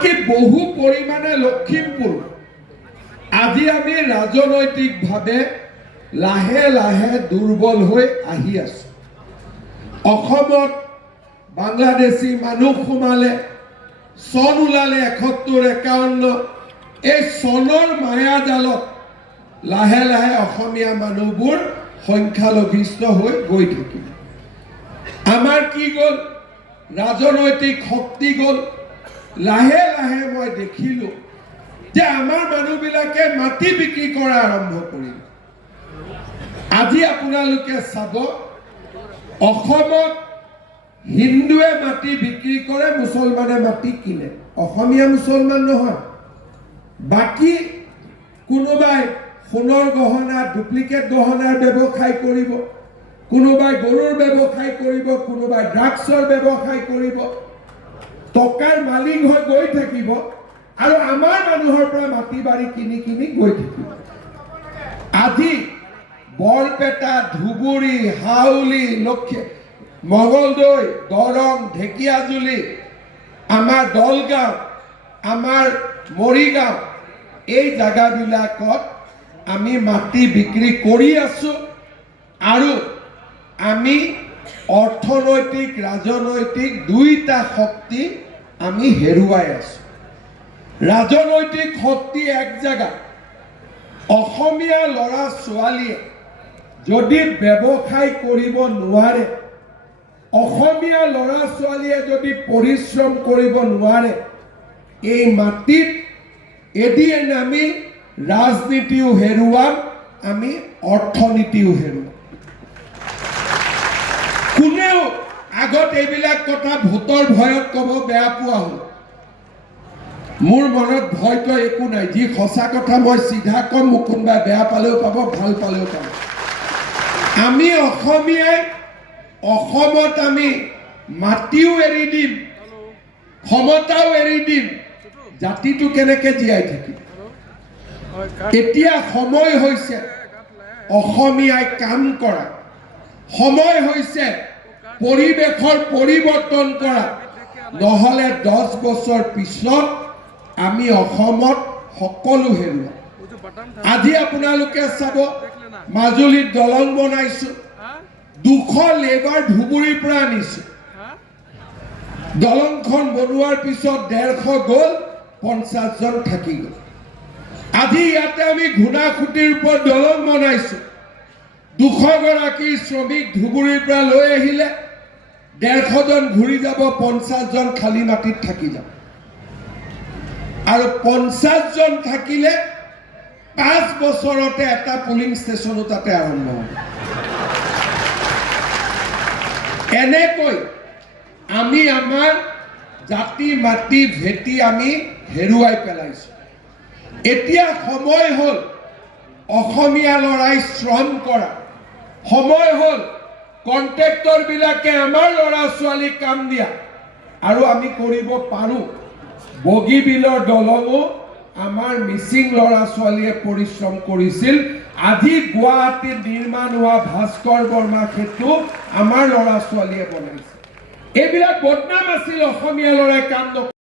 আনকি বহু পৰিমাণে লখিমপুৰ আজি আমি ৰাজনৈতিকভাৱে লাহে লাহে দুৰ্বল হৈ আহি আছো। অসমত বাংলাদেশী মানুহ সোমালে, চন ওলালে 71-51। এই চনৰ মায়াজালত লাহে লাহে অসমীয়া মানুহবোৰ সংখ্যালঘিষ্ঠ হৈ গৈ থাকিল। আমাৰ কি গ'ল? ৰাজনৈতিক শক্তি গ'ল। লাহে লাহে মই দেখিলোঁ যে আমাৰ মানুহবিলাকে মাটি বিক্ৰী কৰা আৰম্ভ কৰিল। আজি আপোনালোকে চাব, অসমত হিন্দুৱে মাটি বিক্ৰী কৰে, মুছলমানে মাটি কিনে। অসমীয়া মুছলমান নহয়, বাকী কোনোবাই সোণৰ গহনা, ডুপ্লিকেট গহনাৰ ব্যৱসায় কৰিব, কোনোবাই গৰুৰ ব্যৱসায় কৰিব, কোনোবাই ড্ৰাগছৰ ব্যৱসায় কৰিব, টকাৰ মালিক হৈ গৈ থাকিব আৰু আমাৰ মানুহৰ পৰা মাটি বাৰী কিনি কিনি গৈ থাকিব। আজি বৰপেটা, ধুবুৰী, হাউলি, মঙলদৈ, দৰং, ঢেকিয়াজুলি, আমাৰ দলগাঁও, আমাৰ মৰিগাঁও, এই জাগাবিলাকত আমি মাটি বিক্ৰী কৰি আছো আৰু আমি অৰ্থনৈতিক, ৰাজনৈতিক দুইটা শক্তি আমি হেৰুৱাই আছো। ৰাজনৈতিক শক্তি এক জায়গা, অসমীয়া ল'ৰা ছোৱালীয়ে যদি ব্যৱসায় কৰিব নোৱাৰে, অসমীয়া ল'ৰা ছোৱালীয়ে যদি পৰিশ্ৰম কৰিব নোৱাৰে, এই মাটিত এদিন আমি ৰাজনীতিও হেৰুৱাম, আমি অৰ্থনীতিও হেৰুৱাম। কোনেও আগত এইবিলাক কথা ভোটৰ ভয়ত ক'ব বেয়া পোৱা হ'ল। মোৰ মনত ভয়তো একো নাই, যি সঁচা কথা মই চিধা কম, মোক কোনোবাই বেয়া পালেও পাব, ভাল পালেও পাব। আমি অসমীয়াই অসমত আমি মাটিও এৰি দিম, ক্ষমতাও এৰি দিম, জাতিটো কেনেকৈ জীয়াই থাকিব? এতিয়া সময় হৈছে অসমীয়াই কাম কৰা, সময় হৈছে পৰিৱেশৰ পৰিৱৰ্তন কৰা, নহ'লে 10 বছৰ পিছত আমি অসমত সকলো হেৰুৱাম। আজি আপোনালোকে চাব, মাজুলীত দলং বনাইছো, 200 লেবাৰ ধুবুৰীৰ পৰা আনিছো। দলংখন বনোৱাৰ পিছত 150 গ'ল, 50 জন থাকি গ'ল। আজি ইয়াতে আমি ঘুণাসুঁতিৰ ওপৰত দলং বনাইছো, 200 গৰাকী শ্ৰমিক ধুবুৰীৰ পৰা লৈ আহিলে, 150 জন ঘূৰি যাব, 50 জন খালী মাটিত থাকি যাব। আৰু 50 জন থাকিলে 5 বছৰতে এটা পুলিং ষ্টেচনো তাতে আৰম্ভ হ'ব। এনেকৈ আমি আমাৰ জাতি মাটি ভেটি আমি হেৰুৱাই পেলাইছো। এতিয়া সময় হ'ল অসমীয়া ল'ৰাই শ্ৰম কৰা, সময় হ'ল কণ্ট্ৰেক্টৰ বিলাকে আমাৰ ল'ৰা ছোৱালীক কাম দিয়া, আৰু আমি কৰিব পাৰোঁ। বগীবিলৰ দলঙো আমাৰ মিচিং ল'ৰা ছোৱালীয়ে পৰিশ্ৰম কৰিছিল। আজি গুৱাহাটীত নিৰ্মাণ হোৱা ভাস্কৰ বৰ্মা সেতু আমাৰ ল'ৰা ছোৱালীয়ে বনাইছে। এইবিলাক বদনাম আছিল অসমীয়া ল'ৰাই কাম নকৰে।